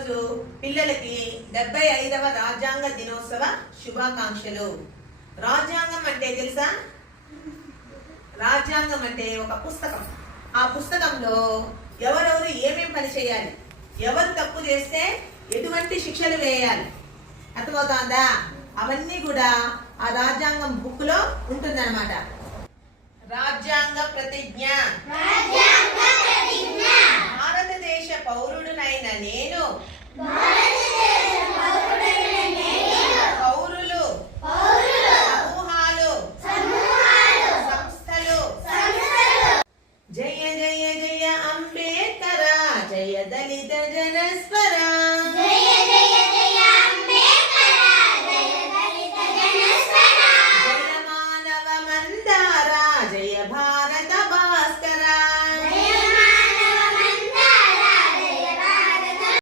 ఈరోజు పిల్లలకి 75వ రాజ్యాంగ దినోత్సవ శుభాకాంక్షలు. రాజ్యాంగం అంటే తెలుసా? రాజ్యాంగం అంటే ఒక పుస్తకం. ఆ పుస్తకంలో ఎవరెవరు ఏమేం పని చేయాలి, ఎవరు తప్పు చేస్తే ఎటువంటి శిక్షలు వేయాలి, అర్థమవుతుందా? అవన్నీ కూడా ఆ రాజ్యాంగం బుక్ లో ఉంటుందన్నమాట. రాజ్యాంగ ప్రతిజ్ఞ. భారతదేశ పౌరుడునైన నేను పౌరులు, సమూహాలు, సంస్థలు జయ జయ జయ అంబేద్కర, జయ దళిత జనస్వర.